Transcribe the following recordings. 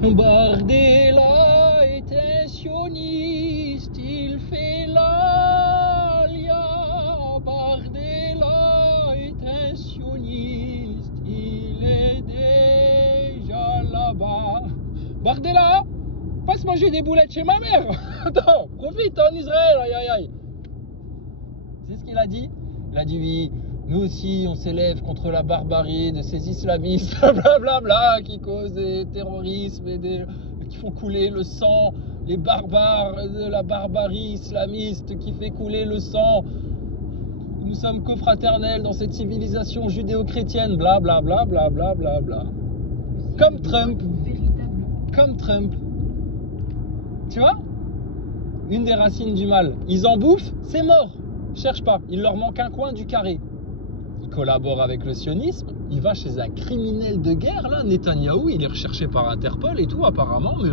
Bardella est un sioniste, il fait l'alia. Bardella est un sioniste, il est déjà là-bas. Bardella, passe manger des boulettes chez ma mère. Attends, profite en Israël, aïe aïe aïe. C'est ce qu'il a dit? Il a dit oui, nous aussi on s'élève contre la barbarie de ces islamistes, blablabla, qui causent des terrorismes et qui font couler le sang, les barbares de la barbarie islamiste qui fait couler le sang. Nous sommes cofraternels dans cette civilisation judéo-chrétienne, blablabla, blablabla. Comme Trump. Comme Trump. Tu vois? Une des racines du mal. Ils en bouffent, c'est mort. Cherche pas, il leur manque un coin du carré. Il collabore avec le sionisme, il va chez un criminel de guerre, là, Netanyahou, il est recherché par Interpol et tout, apparemment, mais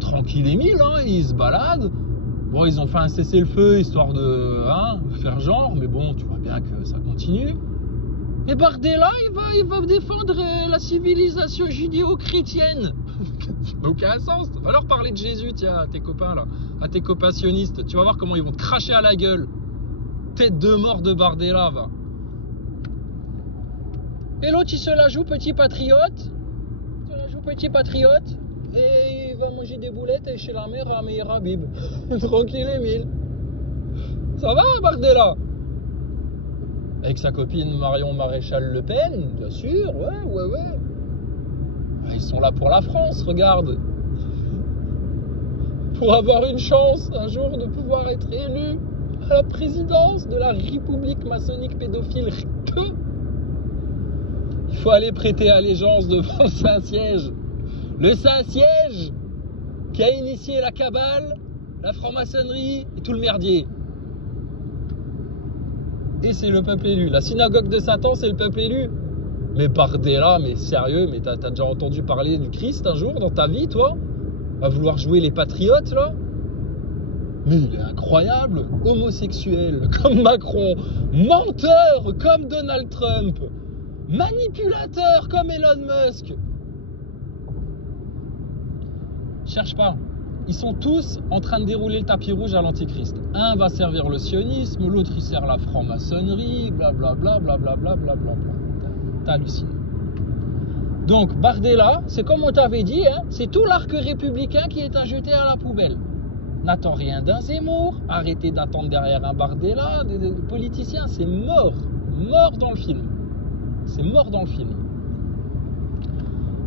tranquille et mille, hein, il se balade. Bon, ils ont fait un cessez-le-feu, histoire de faire genre, mais bon, tu vois bien que ça continue. Et Bardella, il va défendre la civilisation judéo-chrétienne. Aucun sens. Va leur parler de Jésus, tiens, à tes copains, là, à tes copains sionistes. Tu vas voir comment ils vont te cracher à la gueule. Tête de mort de Bardella, va. Et l'autre, il se la joue petit patriote. Il se la joue petit patriote. Et il va manger des boulettes chez la mère à Meir Habib. Tranquille et mille. Ça va, Bardella? Avec sa copine Marion Maréchal Le Pen, bien sûr, ouais. Ils sont là pour la France, regarde. Pour avoir une chance un jour de pouvoir être élu à la présidence de la République maçonnique pédophile. Il faut aller prêter allégeance devant le Saint-Siège. Le Saint-Siège qui a initié la cabale, la franc-maçonnerie et tout le merdier. Et c'est le peuple élu. La synagogue de Satan, c'est le peuple élu. Mais Bardella, mais sérieux, mais t'as déjà entendu parler du Christ un jour dans ta vie, toi? Va vouloir jouer les patriotes, là? Mais il est incroyable, homosexuel comme Macron, menteur comme Donald Trump, manipulateur comme Elon Musk. Cherche pas. Ils sont tous en train de dérouler le tapis rouge à l'antichrist. Un va servir le sionisme, l'autre il sert la franc-maçonnerie, blablabla, blablabla, blablabla. T'hallucines. Donc Bardella, c'est comme on t'avait dit, hein, c'est tout l'arc républicain qui est à jeter à la poubelle. N'attends rien d'un Zemmour, arrêtez d'attendre derrière un Bardella, des politiciens, c'est mort. Mort dans le film. C'est mort dans le film.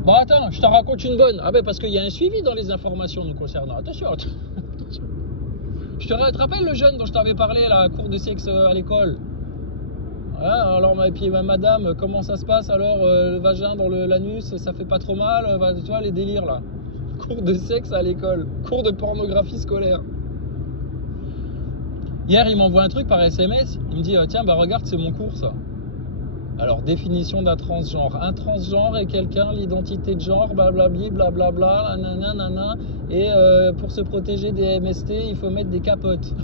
Bon attends, je t'en raconte une bonne. Ah ben parce qu'il y a un suivi dans les informations nous concernant. Attention. Je te rappelle le jeune dont je t'avais parlé, la cours de sexe à l'école. Ouais, alors puis madame, comment ça se passe alors, le vagin dans l'anus, ça fait pas trop mal, tu vois les délires là. Cours de sexe à l'école, cours de pornographie scolaire. Hier il m'envoie un truc par SMS, il me dit tiens bah regarde c'est mon cours ça. Alors, définition d'un transgenre. Un transgenre est quelqu'un, l'identité de genre, blablabli, blablabla, nanana, et pour se protéger des MST, il faut mettre des capotes.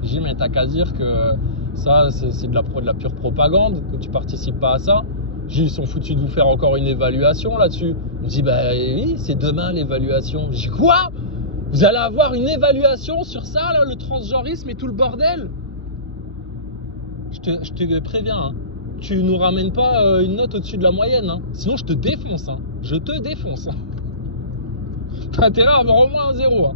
J'ai dit, mais t'as qu'à dire que ça, c'est de la pure propagande, que tu participes pas à ça. J'ai dit, ils sont foutus de vous faire encore une évaluation là-dessus. On me dit, bah oui, c'est demain l'évaluation. J'ai dit, quoi? Vous allez avoir une évaluation sur ça, là, le transgenrisme et tout le bordel? Je te préviens, hein. Tu nous ramènes pas une note au-dessus de la moyenne, hein. Sinon je te défonce, hein. Je te défonce. Hein. T'as intérêt à avoir au moins un 0. Hein.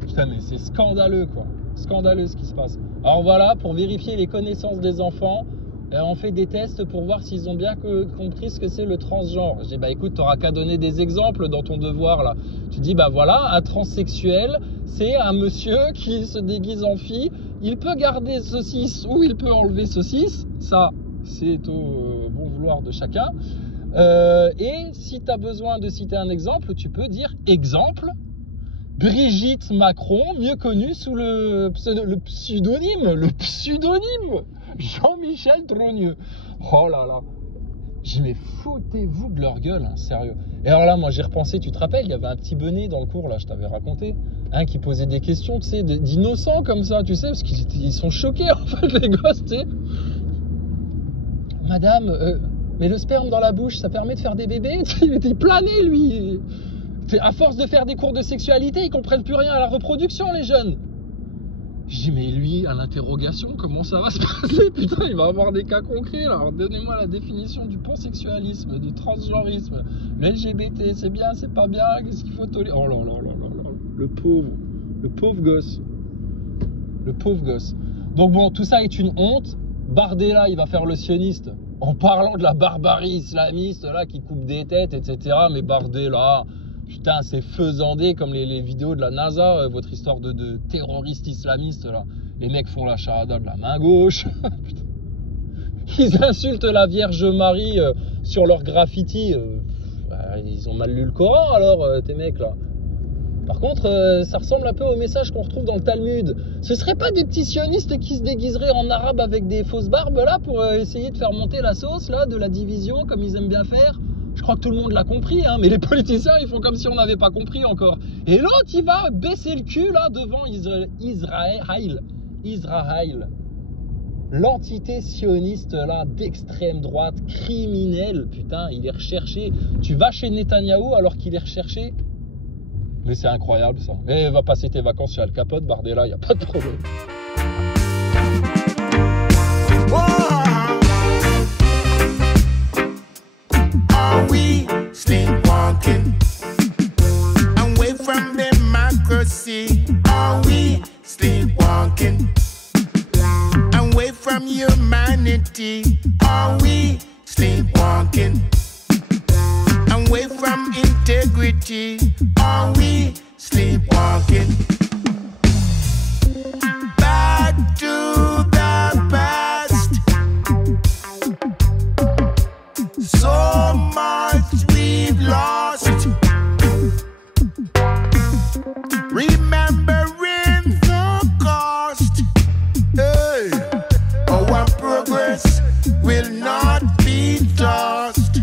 Putain mais c'est scandaleux quoi, scandaleux ce qui se passe. Alors voilà, pour vérifier les connaissances des enfants, on fait des tests pour voir s'ils ont bien compris ce que c'est le transgenre. J'ai dit bah écoute, t'auras qu'à donner des exemples dans ton devoir là. Tu dis bah voilà, un transsexuel, c'est un monsieur qui se déguise en fille. Il peut garder saucisse ou il peut enlever saucisse, ça c'est au bon vouloir de chacun. Et si tu as besoin de citer un exemple, tu peux dire exemple, Brigitte Macron, mieux connue sous le pseudonyme Jean-Michel Trogneux. Oh là là, j'ai mais foutez-vous de leur gueule, hein, sérieux. Et alors là, moi j'ai repensé, tu te rappelles, il y avait un petit bonnet dans le cours là, je t'avais raconté. Qui posait des questions, tu sais, d'innocents comme ça, tu sais, parce qu'ils sont choqués, en fait, les gosses, tu sais. Madame, Mais le sperme dans la bouche, ça permet de faire des bébés. Il était plané, lui. À force de faire des cours de sexualité, ils comprennent plus rien à la reproduction, les jeunes. Je dis, mais lui, à l'interrogation, comment ça va se passer? Putain, il va avoir des cas concrets, là. Alors, donnez-moi la définition du pansexualisme, du transgenrisme. Le LGBT, c'est bien, c'est pas bien, qu'est-ce qu'il faut tolérer? Oh là là là là là, le pauvre gosse. Le pauvre gosse. Donc bon, tout ça est une honte. Bardella, il va faire le sioniste en parlant de la barbarie islamiste, là, qui coupe des têtes, etc. Mais Bardella... Putain, c'est faisandé comme les vidéos de la NASA, votre histoire de terroriste islamiste, là. Les mecs font la shahada de la main gauche. Ils insultent la Vierge Marie sur leur graffiti. Ils ont mal lu le Coran, alors, tes mecs, là. Par contre, ça ressemble un peu au message qu'on retrouve dans le Talmud. Ce serait pas des petits sionistes qui se déguiseraient en arabe avec des fausses barbes, là, pour essayer de faire monter la sauce, là, de la division, comme ils aiment bien faire? Je crois que tout le monde l'a compris, hein, mais les politiciens, ils font comme si on n'avait pas compris encore. Et l'autre, il va baisser le cul, là, devant Israël. L'entité sioniste, là, d'extrême droite, criminelle, putain, il est recherché. Tu vas chez Netanyahou alors qu'il est recherché? Mais c'est incroyable, ça. Mais va passer tes vacances chez Al Capote, Bardella, il n'y a pas de problème. Are we sleepwalking away from democracy? Are we sleepwalking away from humanity? Are we sleepwalking away from integrity? Are we sleepwalking back to the past? So much we've lost, remembering the cost. Hey, our progress will not be lost.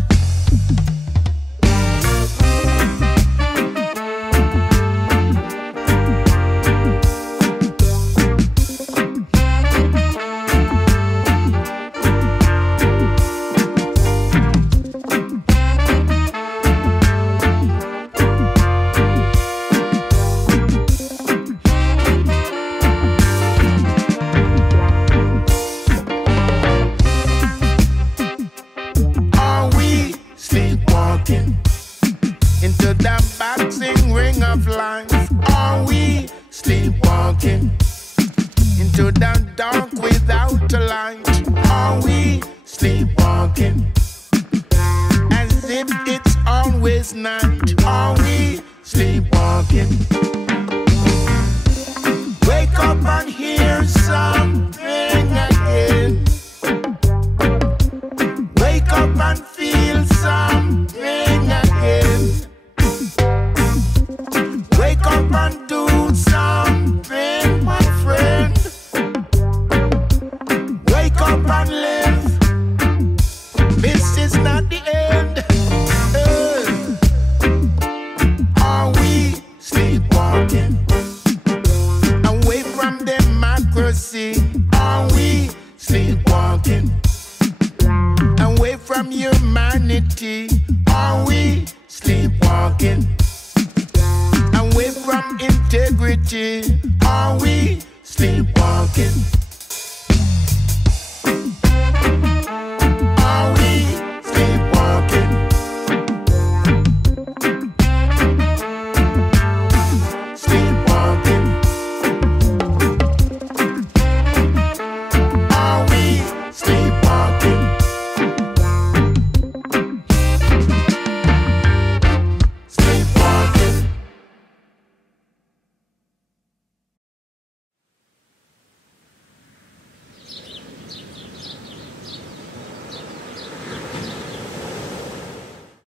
Into the boxing ring of life, are we sleepwalking? Into the dark without a light, are we sleepwalking? As if it's always night, are we sleepwalking? Wake up and hear something again. Wake up and feel something again. Wake up and do something, my friend. Wake up and live. This is not the end. Are we sleepwalking away from democracy? Are we sleepwalking away from humanity? Are we sleepwalking away from integrity?